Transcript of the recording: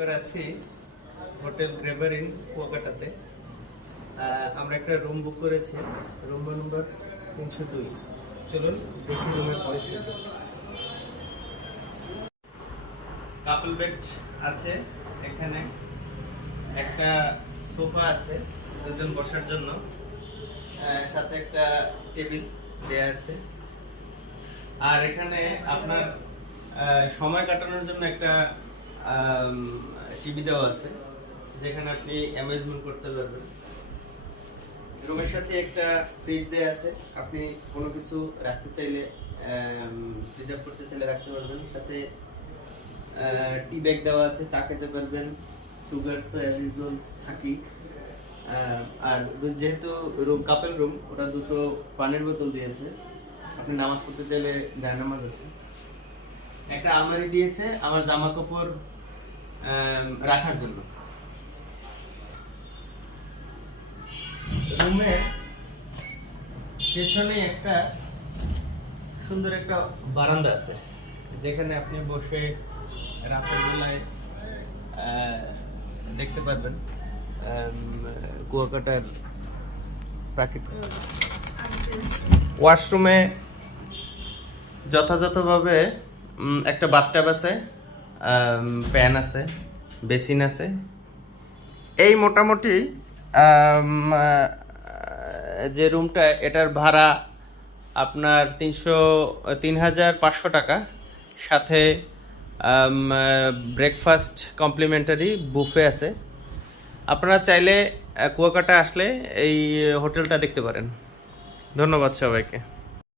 একবার আছি hotel গ্রেভার in কুয়াকাটাতে। আমরা একটা রুম বুক করেছি, রুম নম্বর তিনশো দুই। চলুন দেখি রুমের পরিস্থিতি। কাপল বেড আছে এখানে। একটা সোফা আছে, দুজন বসার জন্য। সাথে একটা টেবিল দেয়া আছে। আর এখানে আপনার সময় কাটানোর জন্য একটা টিভি দেওয়া আছে, যেখানে আপনি অ্যামেজমেন্ট করতে পারবেন। রুমের সাথে একটা ফ্রিজ দেওয়া আছে, আপনি কোনো কিছু রাখতে চাইলে প্রিজার্ভ করতে চাইলে রাখতে পারবেন। সাথে টি ব্যাগ দেওয়া আছে, চা খেতে পারবেন। সুগার তো অ্যাজ ইউজুয়াল থাকি আর যেহেতু রুম কাপেল রুম ওটা দুটো পানির বোতল দিয়েছে আপনি নামাজ পড়তে চাইলে জায়নামাজ আছে। একটা আলমারি দিয়েছে, আমার জামা কাপড় রাখার জন্য। রুমের পেছনে একটা সুন্দর একটা বারান্দা আছে, যেখানে আপনি বসে রাতের বেলায় দেখতে পারবেন কুয়াকাটার প্রাকৃতিক ওয়াশরুমে যথাযথভাবে একটা বাথটাব আছে প্যান আছে, বেসিন আছে। এই মোটামুটি যে রুমটা, এটার ভাড়া আপনার তিনশো, তিন হাজার পাঁচশো টাকা। সাথে ব্রেকফাস্ট কমপ্লিমেন্টারি বুফে আছে। আপনারা চাইলে কুয়াকাটা আসলে এই হোটেলটা দেখতে পারেন। ধন্যবাদ সবাইকে।